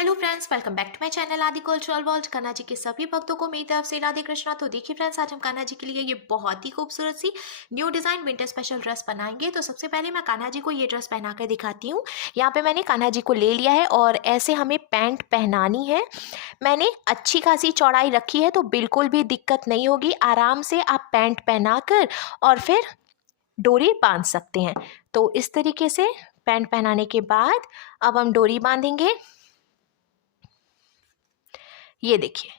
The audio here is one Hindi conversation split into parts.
Hello friends, welcome back to my channel Aadi cultural world. Kanha ji के सभी भक्तों को मेरी तरफ से राधे कृष्णा। तो देखिए फ्रेंड्स, आज हम कान्हा जी के लिए ये बहुत ही खूबसूरत सी new design winter special dress बनाएंगे। तो सबसे पहले मैं कान्हा जी को ये ड्रेस पहना कर दिखाती हूँ। यहाँ पे मैंने कान्हा जी को ले लिया है और ऐसे हमें पैंट पहनानी है। मैंने अच्छी खासी चौड़ाई रखी है तो बिल्कुल भी दिक्कत नहीं होगी। आराम से आप पैंट पहना कर और फिर डोरी बांध सकते हैं। तो इस तरीके से पैंट पहनाने के बाद अब हम डोरी बांधेंगे। ये देखिए,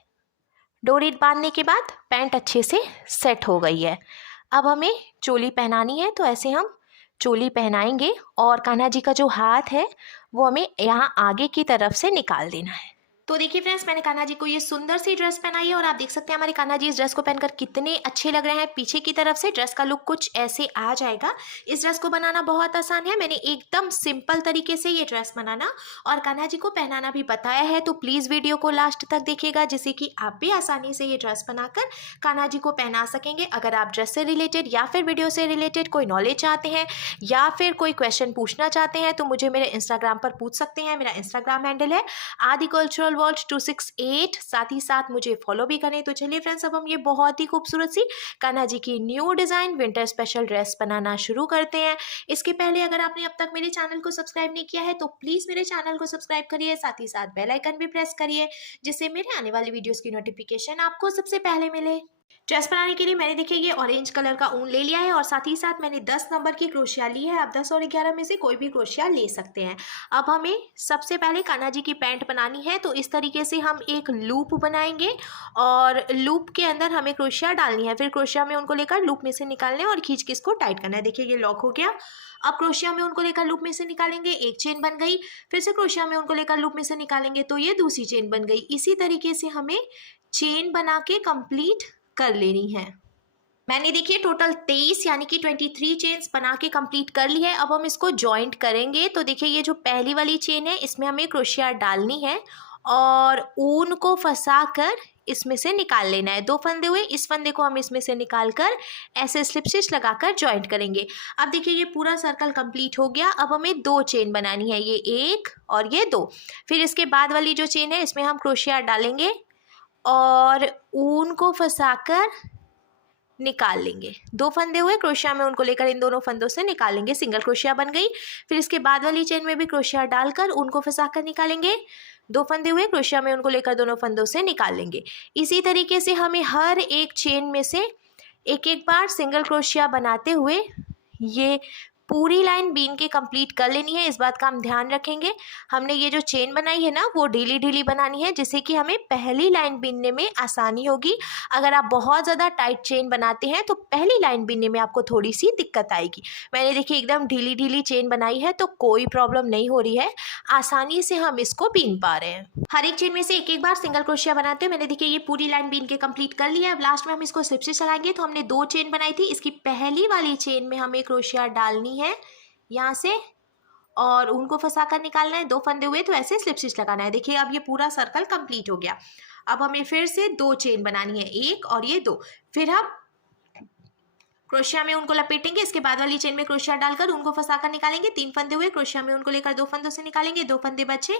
डोरी बांधने के बाद पैंट अच्छे से सेट हो गई है। अब हमें चोली पहनानी है, तो ऐसे हम चोली पहनाएंगे और कान्हा जी का जो हाथ है वो हमें यहाँ आगे की तरफ से निकाल देना है। तो देखिए फ्रेंड्स, मैंने कान्हा जी को ये सुंदर सी ड्रेस पहनाई है और आप देख सकते हैं हमारे कान्हा जी इस ड्रेस को पहनकर कितने अच्छे लग रहे हैं। पीछे की तरफ से ड्रेस का लुक कुछ ऐसे आ जाएगा। इस ड्रेस को बनाना बहुत आसान है। मैंने एकदम सिंपल तरीके से ये ड्रेस बनाना और कान्हा जी को पहनाना भी बताया है। तो प्लीज़ वीडियो को लास्ट तक देखिएगा, जिससे कि आप भी आसानी से ये ड्रेस बनाकर कान्हा जी को पहना सकेंगे। अगर आप ड्रेस से रिलेटेड या फिर वीडियो से रिलेटेड कोई नॉलेज चाहते हैं या फिर कोई क्वेश्चन पूछना चाहते हैं तो मुझे मेरे इंस्टाग्राम पर पूछ सकते हैं। मेरा इंस्टाग्राम हैंडल है आदि कल्चरल वर्ल्ड 268। साथ ही साथ मुझे फॉलो भी करें। तो चलिए फ्रेंड्स, अब हम ये बहुत ही खूबसूरत सी कान्हा जी की new design winter special dress बनाना शुरू करते हैं। इसके पहले अगर आपने अब तक मेरे चैनल को सब्सक्राइब नहीं किया है तो प्लीज मेरे चैनल को सब्सक्राइब करिए, साथ ही साथ बेल आइकन भी प्रेस करिए, जिससे मेरे आने वाली वीडियोस की नोटिफिकेशन आपको सबसे पहले मिले। ड्रेस बनाने के लिए मैंने देखिए ये ऑरेंज कलर का ऊन ले लिया है और साथ ही साथ मैंने 10 नंबर की क्रोशिया ली है। आप 10 और 11 में से कोई भी क्रोशिया ले सकते हैं। अब हमें सबसे पहले कान्हा जी की पैंट बनानी है। तो इस तरीके से हम एक लूप बनाएंगे और लूप के अंदर हमें क्रोशिया डालनी है। फिर क्रोशिया में उनको लेकर लूप में से निकालने और खींच के इसको टाइट करना है। देखिए ये लॉक हो गया। अब क्रोशिया में उनको लेकर लूप में से निकालेंगे, एक चेन बन गई। फिर से क्रोशिया में उनको लेकर लूप में से निकालेंगे तो ये दूसरी चेन बन गई। इसी तरीके से हमें चेन बना के कंप्लीट कर लेनी है। मैंने देखिए टोटल 23 यानी कि 23 चेन्स बना के कंप्लीट कर ली है। अब हम इसको जॉइंट करेंगे। तो देखिए ये जो पहली वाली चेन है इसमें हमें क्रोशिया डालनी है और ऊन को फंसा कर इसमें से निकाल लेना है। 2 फंदे हुए, इस फंदे को हम इसमें से निकाल कर ऐसे स्लिप स्टिच लगाकर जॉइंट करेंगे। अब देखिए ये पूरा सर्कल कंप्लीट हो गया। अब हमें 2 चेन बनानी है, ये 1 और ये 2। फिर इसके बाद वाली जो चेन है इसमें हम क्रोशिया डालेंगे और ऊन को फंसाकर निकाल लेंगे। 2 फंदे हुए, क्रोशिया में उनको लेकर इन दोनों फंदों से निकालेंगे, सिंगल क्रोशिया बन गई। फिर इसके बाद वाली चेन में भी क्रोशिया डालकर उनको फंसाकर निकालेंगे। 2 फंदे हुए, क्रोशिया में उनको लेकर दोनों फंदों से निकाल लेंगे। इसी तरीके से हमें हर एक चेन में से एक एक बार सिंगल क्रोशिया बनाते हुए ये पूरी लाइन बीन के कंप्लीट कर लेनी है। इस बात का हम ध्यान रखेंगे। हमने ये जो चेन बनाई है ना वो ढीली ढीली बनानी है, जिससे कि हमें पहली लाइन बीनने में आसानी होगी। अगर आप बहुत ज़्यादा टाइट चेन बनाते हैं तो पहली लाइन बीनने में आपको थोड़ी सी दिक्कत आएगी। मैंने देखिए एकदम ढीली ढीली चेन बनाई है तो कोई प्रॉब्लम नहीं हो रही है, आसानी से हम इसको बीन पा रहे हैं। हर एक चेन में से एक एक बार सिंगल क्रोशिया बनाते हैं। मैंने देखिए ये पूरी लाइन बीन के कंप्लीट कर लिया है। अब लास्ट में हम इसको स्लिप स्टिच लगाएंगे। तो हमने 2 चेन बनाई थी, इसकी पहली वाली चेन में हमें क्रोशिया डालनी है यहाँ से और उनको फंसा कर निकालना है। 2 फंदे हुए तो ऐसे स्लिप स्टिच लगाना है। देखिए अब ये पूरा सर्कल कंप्लीट हो गया। अब हमें फिर से 2 चेन बनानी है, 1 और ये 2। फिर हम क्रोशिया में उनको लपेटेंगे। इसके बाद वाली चेन में क्रोशिया डालकर उनको फंसाकर निकालेंगे। 3 फंदे हुए, क्रोशिया में उनको लेकर 2 फंदों से निकालेंगे। 2 फंदे बचे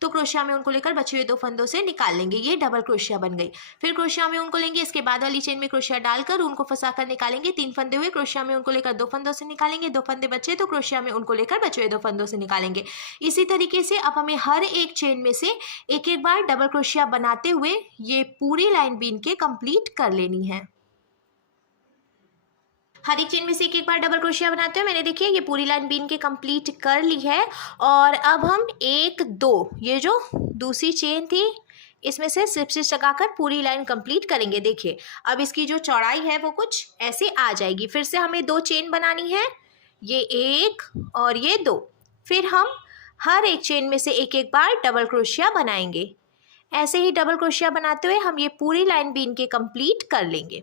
तो क्रोशिया में उनको लेकर बचे हुए 2 फंदों से निकाल लेंगे। ये डबल क्रोशिया बन गई। फिर क्रोशिया में उनको लेंगे, इसके बाद वाली चेन में क्रोशिया डालकर उनको फंसाकर निकालेंगे। 3 फंदे हुए, क्रोशिया में उनको लेकर 2 फंदों से निकालेंगे। 2 फंदे बचे तो क्रोशिया में उनको लेकर बचे हुए 2 फंदों से निकालेंगे। इसी तरीके से अब हमें हर एक चेन में से एक एक बार डबल क्रोशिया बनाते हुए ये पूरी लाइन बीन के कंप्लीट कर लेनी है। हर एक चेन में से एक एक बार डबल क्रोशिया बनाते हैं। मैंने देखिए ये पूरी लाइन बीन के कंप्लीट कर ली है और अब हम 1 2 ये जो दूसरी चेन थी इसमें से स्लिप स्टिच लगाकर पूरी लाइन कंप्लीट करेंगे। देखिए अब इसकी जो चौड़ाई है वो कुछ ऐसे आ जाएगी। फिर से हमें 2 चेन बनानी है, ये 1 और ये 2। फिर हम हर एक चेन में से एक एक बार डबल क्रोशिया बनाएंगे। ऐसे ही डबल क्रोशिया बनाते हुए हम ये पूरी लाइन बीन के कंप्लीट कर लेंगे।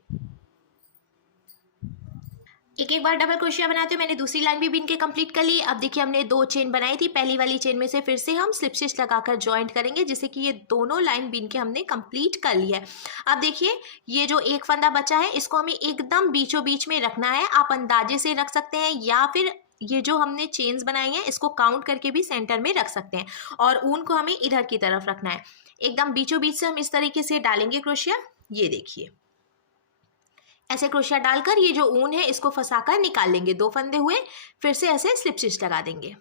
एक एक बार डबल क्रोशिया बनाते हुए मैंने दूसरी लाइन भी बीन के कंप्लीट कर ली। अब देखिए हमने 2 चेन बनाई थी, पहली वाली चेन में से फिर से हम स्लिप स्टिच लगाकर जॉइंट करेंगे, जिससे कि ये दोनों लाइन बीन के हमने कंप्लीट कर लिया है। अब देखिए ये जो एक फंदा बचा है इसको हमें एकदम बीचों बीच में रखना है। आप अंदाजे से रख सकते हैं या फिर ये जो हमने चेन्स बनाई हैं इसको काउंट करके भी सेंटर में रख सकते हैं, और ऊन को हमें इधर की तरफ रखना है, एकदम बीचों बीच से हम इस तरीके से डालेंगे क्रोशिया। ये देखिए, ऐसे क्रोशिया डालकर ये जो ऊन है इसको फंसाकर निकाल लेंगे। 2 फंदे हुए, फिर से ऐसे स्लिप स्टिच लगा देंगे।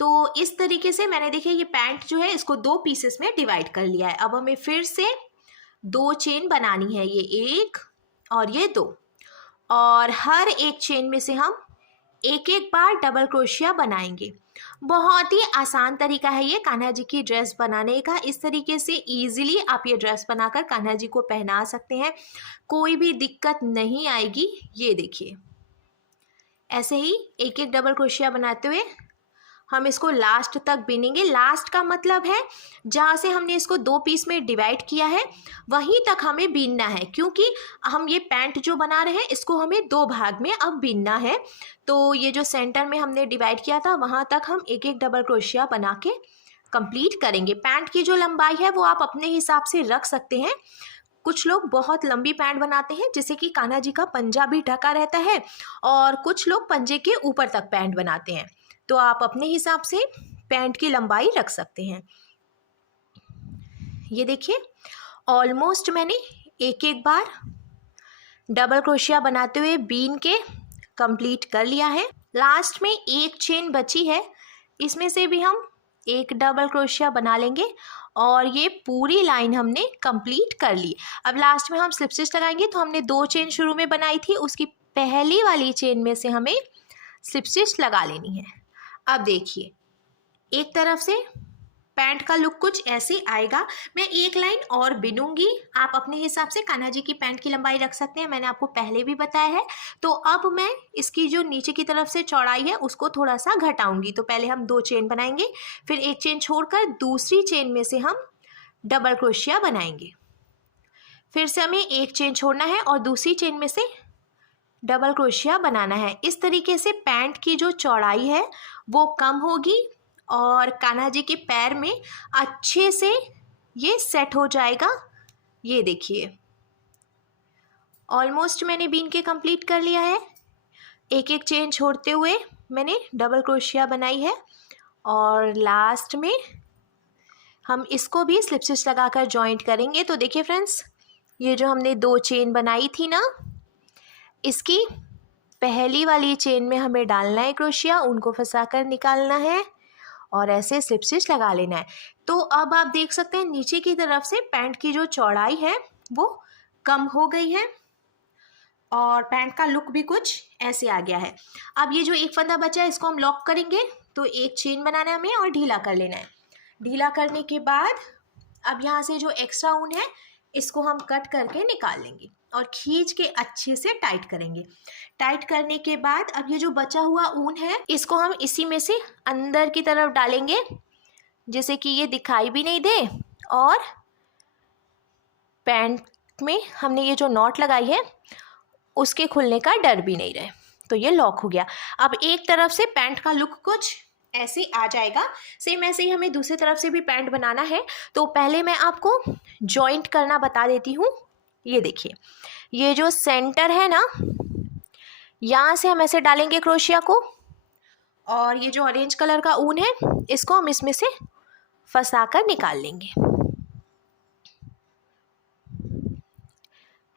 तो इस तरीके से मैंने देखिए ये पैंट जो है इसको 2 पीसेस में डिवाइड कर लिया है। अब हमें फिर से 2 चेन बनानी है, ये 1 और ये 2, और हर एक चेन में से हम एक एक बार डबल क्रोशिया बनाएंगे। बहुत ही आसान तरीका है ये कान्हा जी की ड्रेस बनाने का। इस तरीके से इजीली आप ये ड्रेस बनाकर कान्हा जी को पहना सकते हैं, कोई भी दिक्कत नहीं आएगी। ये देखिए, ऐसे ही एक एक डबल क्रोशिया बनाते हुए हम इसको लास्ट तक बिनेंगे। लास्ट का मतलब है जहाँ से हमने इसको 2 पीस में डिवाइड किया है वहीं तक हमें बीनना है, क्योंकि हम ये पैंट जो बना रहे हैं इसको हमें 2 भाग में अब बीनना है। तो ये जो सेंटर में हमने डिवाइड किया था वहाँ तक हम एक एक डबल क्रोशिया बना के कंप्लीट करेंगे। पैंट की जो लंबाई है वो आप अपने हिसाब से रख सकते हैं। कुछ लोग बहुत लंबी पैंट बनाते हैं जिससे कि कान्हा जी का पंजा भी ढका रहता है, और कुछ लोग पंजे के ऊपर तक पैंट बनाते हैं। तो आप अपने हिसाब से पैंट की लंबाई रख सकते हैं। ये देखिए, ऑलमोस्ट मैंने एक एक बार डबल क्रोशिया बनाते हुए बीन के कंप्लीट कर लिया है। लास्ट में एक चेन बची है, इसमें से भी हम एक डबल क्रोशिया बना लेंगे और ये पूरी लाइन हमने कंप्लीट कर ली। अब लास्ट में हम स्लिप स्टिच लगाएंगे। तो हमने 2 चेन शुरू में बनाई थी, उसकी पहली वाली चेन में से हमें स्लिप स्टिच लगा लेनी है। अब देखिए, एक तरफ से पैंट का लुक कुछ ऐसे आएगा। मैं एक लाइन और बिनूंगी, आप अपने हिसाब से कान्हा जी की पैंट की लंबाई रख सकते हैं, मैंने आपको पहले भी बताया है। तो अब मैं इसकी जो नीचे की तरफ से चौड़ाई है उसको थोड़ा सा घटाऊंगी। तो पहले हम 2 चेन बनाएंगे, फिर एक चेन छोड़कर दूसरी चेन में से हम डबल क्रोशिया बनाएंगे। फिर से हमें एक चेन छोड़ना है और दूसरी चेन में से डबल क्रोशिया बनाना है। इस तरीके से पैंट की जो चौड़ाई है वो कम होगी और कान्हा जी के पैर में अच्छे से ये सेट हो जाएगा। ये देखिए, ऑलमोस्ट मैंने बीन के कंप्लीट कर लिया है। एक एक चेन छोड़ते हुए मैंने डबल क्रोशिया बनाई है और लास्ट में हम इसको भी स्लिप स्टिच लगाकर जॉइंट करेंगे। तो देखिए फ्रेंड्स, ये जो हमने 2 चेन बनाई थी ना, इसकी पहली वाली चेन में हमें डालना है क्रोशिया, उनको फंसाकर निकालना है और ऐसे स्लिप स्टिच लगा लेना है। तो अब आप देख सकते हैं नीचे की तरफ से पैंट की जो चौड़ाई है वो कम हो गई है और पैंट का लुक भी कुछ ऐसे आ गया है। अब ये जो एक फंदा बचा है इसको हम लॉक करेंगे। तो एक चेन बनाना है हमें और ढीला कर लेना है। ढीला करने के बाद अब यहाँ से जो एक्स्ट्रा ऊन है इसको हम कट करके निकाल लेंगे और खींच के अच्छे से टाइट करेंगे। टाइट करने के बाद अब ये जो बचा हुआ ऊन है इसको हम इसी में से अंदर की तरफ डालेंगे, जैसे कि ये दिखाई भी नहीं दे और पैंट में हमने ये जो नॉट लगाई है उसके खुलने का डर भी नहीं रहे। तो ये लॉक हो गया। अब एक तरफ से पैंट का लुक कुछ ऐसे आ जाएगा। सेम ऐसे ही हमें दूसरी तरफ से भी पैंट बनाना है। तो पहले मैं आपको जॉइंट करना बता देती हूँ। ये देखिए, ये जो सेंटर है ना, यहाँ से हम ऐसे डालेंगे क्रोशिया को और ये जो ऑरेंज कलर का ऊन है इसको हम इसमें से फंसाकर निकाल लेंगे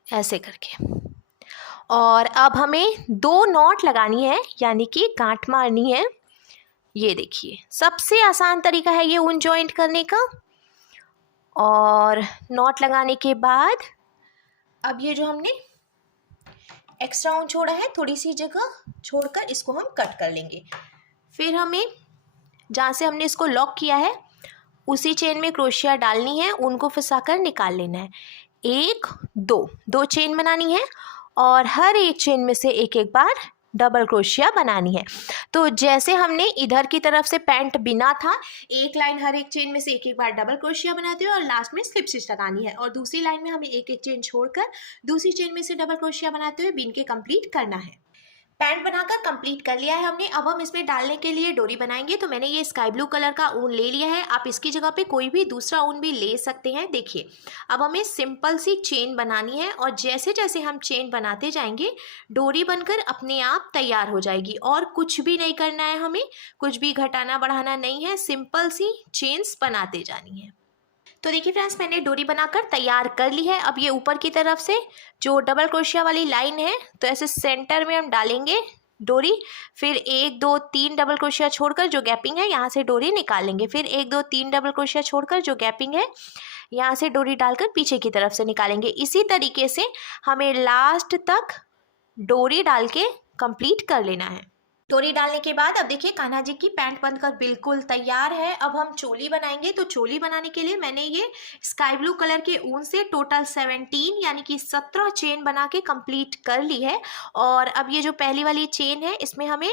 ऐसे करके। और अब हमें 2 नॉट लगानी है, यानी कि गांठ मारनी है। ये देखिए, सबसे आसान तरीका है ये ऊन जॉइंट करने का। और नॉट लगाने के बाद अब ये जो हमने एक्स्ट्रा ऊन छोड़ा है थोड़ी सी जगह छोड़कर इसको हम कट कर लेंगे। फिर हमें जहाँ से हमने इसको लॉक किया है उसी चेन में क्रोशिया डालनी है, ऊन को फंसाकर निकाल लेना है। 1 2 चेन बनानी है और हर एक चेन में से एक एक बार डबल क्रोशिया बनानी है। तो जैसे हमने इधर की तरफ से पैंट बिना था, एक लाइन हर एक चेन में से एक एक बार डबल क्रोशिया बनाते हुए और लास्ट में स्लिप स्टिच लगानी है, और दूसरी लाइन में हमें एक एक चेन छोड़कर दूसरी चेन में से डबल क्रोशिया बनाते हुए बीन के कंप्लीट करना है। पैंट बनाकर कंप्लीट कर लिया है हमने। अब हम इसमें डालने के लिए डोरी बनाएंगे। तो मैंने ये स्काई ब्लू कलर का ऊन ले लिया है। आप इसकी जगह पे कोई भी दूसरा ऊन भी ले सकते हैं। देखिए, अब हमें सिंपल सी चेन बनानी है और जैसे जैसे हम चेन बनाते जाएंगे डोरी बनकर अपने आप तैयार हो जाएगी और कुछ भी नहीं करना है, हमें कुछ भी घटाना बढ़ाना नहीं है, सिंपल सी चेन्स बनाते जानी है। तो देखिए फ्रेंड्स, मैंने डोरी बनाकर तैयार कर ली है। अब ये ऊपर की तरफ से जो डबल क्रोशिया वाली लाइन है तो ऐसे सेंटर में हम डालेंगे डोरी, फिर 1 2 3 डबल क्रोशिया छोड़कर जो गैपिंग है यहाँ से डोरी निकाल लेंगे, फिर 1 2 3 डबल क्रोशिया छोड़कर जो गैपिंग है यहाँ से डोरी डालकर पीछे की तरफ से निकालेंगे। इसी तरीके से हमें लास्ट तक डोरी डाल के कंप्लीट कर लेना है। डोरी डालने के बाद अब देखिए कान्हा जी की पैंट बनकर बिल्कुल तैयार है। अब हम चोली बनाएंगे। तो चोली बनाने के लिए मैंने ये स्काई ब्लू कलर के ऊन से टोटल 17 यानी कि 17 चेन बना के कंप्लीट कर ली है। और अब ये जो पहली वाली चेन है इसमें हमें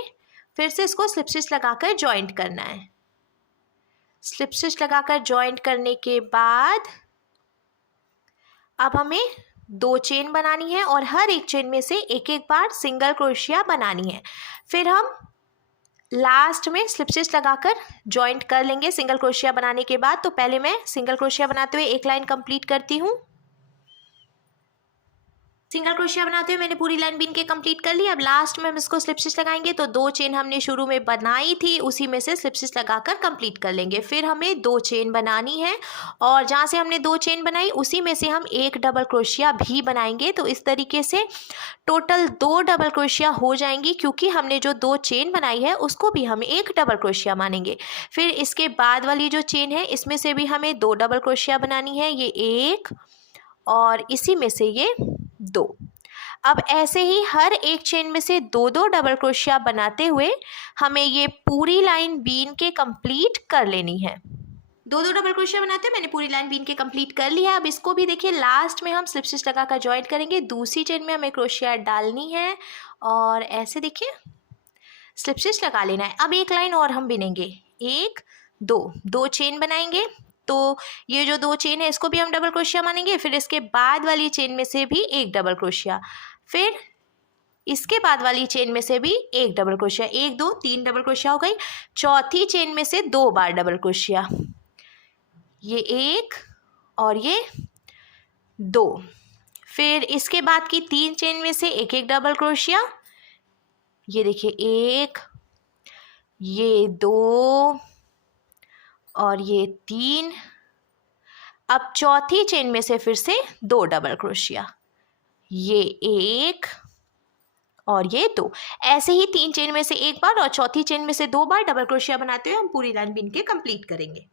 फिर से इसको स्लिप स्टिच लगाकर जॉइंट करना है। स्लिप स्टिच लगाकर जॉइंट करने के बाद अब हमें 2 चेन बनानी है और हर एक चेन में से एक एक बार सिंगल क्रोशिया बनानी है। फिर हम लास्ट में स्लिप स्टिच लगाकर जॉइंट कर लेंगे सिंगल क्रोशिया बनाने के बाद। तो पहले मैं सिंगल क्रोशिया बनाते हुए एक लाइन कंप्लीट करती हूँ। सिंगल क्रोशिया बनाते हुए मैंने पूरी लाइन बीन के कंप्लीट कर ली। अब लास्ट में हम इसको स्लिप स्टिच लगाएंगे। तो 2 चेन हमने शुरू में बनाई थी उसी में से स्लिप स्टिच लगाकर कंप्लीट कर लेंगे। फिर हमें 2 चेन बनानी है और जहाँ से हमने 2 चेन बनाई उसी में से हम एक डबल क्रोशिया भी बनाएंगे। तो इस तरीके से टोटल 2 डबल क्रोशिया हो जाएंगी, क्योंकि हमने जो 2 चेन बनाई है उसको भी हम एक डबल क्रोशिया मानेंगे। फिर इसके बाद वाली जो चेन है इसमें से भी हमें 2 डबल क्रोशिया बनानी है, ये एक और इसी में से ये 2। अब ऐसे ही हर एक चेन में से 2 डबल क्रोशिया बनाते हुए हमें ये पूरी लाइन बीन के कंप्लीट कर लेनी है। 2 डबल क्रोशिया बनाते मैंने पूरी लाइन बीन के कंप्लीट कर लिया है। अब इसको भी देखिए लास्ट में हम स्लिप स्टिच लगाकर जॉइंट करेंगे। दूसरी चेन में हमें क्रोशिया डालनी है और ऐसे देखिए स्लिप स्टिच लगा लेना है। अब एक लाइन और हम बिनेंगे, 1 2 चेन बनाएंगे। तो ये जो 2 चेन है इसको भी हम डबल क्रोशिया मानेंगे। फिर इसके बाद वाली चेन में से भी एक डबल क्रोशिया, फिर इसके बाद वाली चेन में से भी एक डबल क्रोशिया, 1 2 3 डबल क्रोशिया हो गई। चौथी चेन में से 2 बार डबल क्रोशिया, ये 1 और ये 2। फिर इसके बाद की 3 चेन में से एक एक डबल क्रोशिया, ये देखिए 1, ये 2 और ये 3। अब चौथी चेन में से फिर से 2 डबल क्रोशिया, ये 1 और ये 2। ऐसे ही 3 चेन में से एक बार और चौथी चेन में से 2 बार डबल क्रोशिया बनाते हुए हम पूरी लाइन बीन के कंप्लीट करेंगे।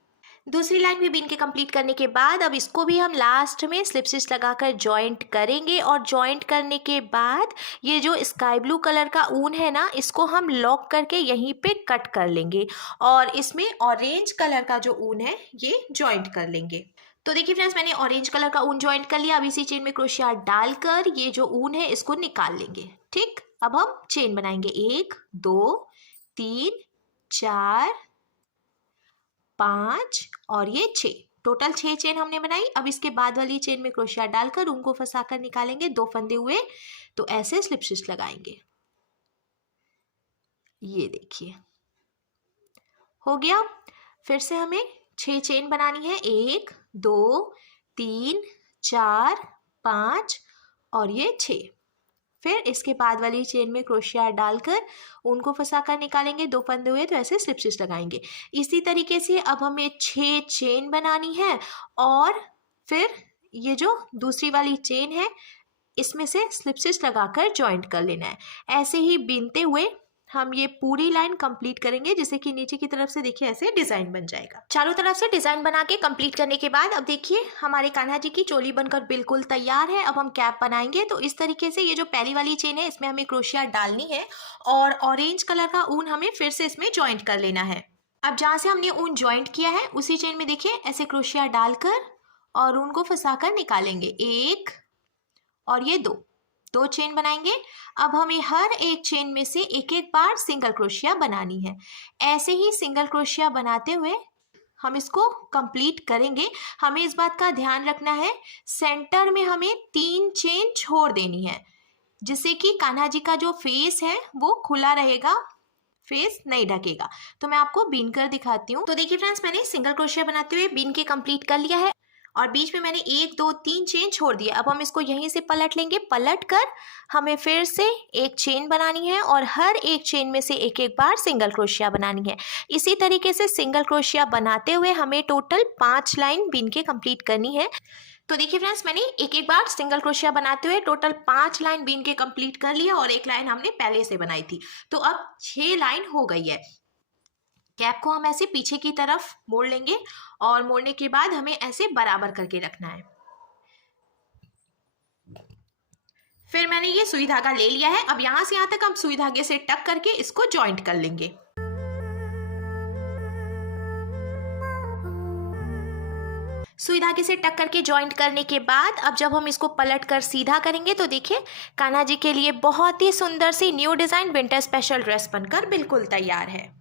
दूसरी लाइन भी बीन के कंप्लीट करने के बाद अब इसको भी हम लास्ट में स्लिप स्टिच लगाकर जॉइंट करेंगे। और जॉइंट करने के बाद ये जो स्काई ब्लू कलर का ऊन है ना, इसको हम लॉक करके यहीं पे कट कर लेंगे और इसमें ऑरेंज कलर का जो ऊन है ये जॉइंट कर लेंगे। तो देखिए फ्रेंड्स, मैंने ऑरेंज कलर का ऊन जॉइंट कर लिया। अब इसी चेन में क्रोशिया डालकर ये जो ऊन है इसको निकाल लेंगे। ठीक, अब हम चेन बनाएंगे, 1 2 3 4 5 और ये 6। टोटल 6 चेन हमने बनाई। अब इसके बाद वाली चेन में क्रोशिया डालकर उनको फंसाकर निकालेंगे। 2 फंदे हुए तो ऐसे स्लिप स्टिच लगाएंगे। ये देखिए हो गया। फिर से हमें 6 चेन बनानी है, 1 2 3 4 5 और ये 6। फिर इसके बाद वाली चेन में क्रोशिया डालकर उनको फंसाकर निकालेंगे। 2 फंदे हुए तो ऐसे स्लिप स्टिच लगाएंगे। इसी तरीके से अब हमें 6 चेन बनानी है और फिर ये जो दूसरी वाली चेन है इसमें से स्लिप स्टिच लगाकर जॉइंट कर लेना है। ऐसे ही बीनते हुए हम ये पूरी लाइन कंप्लीट करेंगे, जिससे कि नीचे की तरफ से देखिए ऐसे डिजाइन बन जाएगा। चारों तरफ से डिजाइन बना के कंप्लीट करने के बाद अब देखिए हमारे कान्हा जी की चोली बनकर बिल्कुल तैयार है। अब हम कैप बनाएंगे। तो इस तरीके से ये जो पहली वाली चेन है इसमें हमें क्रोशिया डालनी है और ऑरेंज कलर का ऊन हमें फिर से इसमें ज्वाइंट कर लेना है। अब जहाँ से हमने ऊन ज्वाइंट किया है उसी चेन में देखिए ऐसे क्रोशिया डालकर और ऊन को फंसाकर निकालेंगे। 1 और ये 2 चेन बनाएंगे। अब हमें हर एक चेन में से एक एक बार सिंगल क्रोशिया बनानी है। ऐसे ही सिंगल क्रोशिया बनाते हुए हम इसको कंप्लीट करेंगे। हमें इस बात का ध्यान रखना है, सेंटर में हमें 3 चेन छोड़ देनी है। जिससे कि कान्हा जी का जो फेस है वो खुला रहेगा, फेस नहीं ढकेगा। तो मैं आपको बीन कर दिखाती हूँ। तो देखिए फ्रेंड्स, मैंने सिंगल क्रोशिया बनाते हुए बीन के कंप्लीट कर लिया है और बीच में मैंने 1 2 3 चेन छोड़ दिया। अब हम इसको यहीं से पलट लेंगे। पलट कर हमें फिर से एक चेन बनानी है और हर एक चेन में से एक एक बार सिंगल क्रोशिया बनानी है। इसी तरीके से सिंगल क्रोशिया बनाते हुए हमें टोटल 5 लाइन बीन के कंप्लीट करनी है। तो देखिए फ्रेंड्स, मैंने एक एक बार सिंगल क्रोशिया बनाते हुए टोटल 5 लाइन बीन के कंप्लीट कर लिया और एक लाइन हमने पहले से बनाई थी। तो अब 6 लाइन हो गई है। कैप को हम ऐसे पीछे की तरफ मोड़ लेंगे और मोड़ने के बाद हमें ऐसे बराबर करके रखना है। फिर मैंने ये सुई धागा ले लिया है। अब यहाँ से यहाँ तक हम सुई धागे से टक करके इसको जॉइंट कर लेंगे। सुई धागे से टक करके जॉइंट करने के बाद अब जब हम इसको पलट कर सीधा करेंगे तो देखिए कान्हा जी के लिए बहुत ही सुंदर सी new design winter special dress बनकर बिल्कुल तैयार है।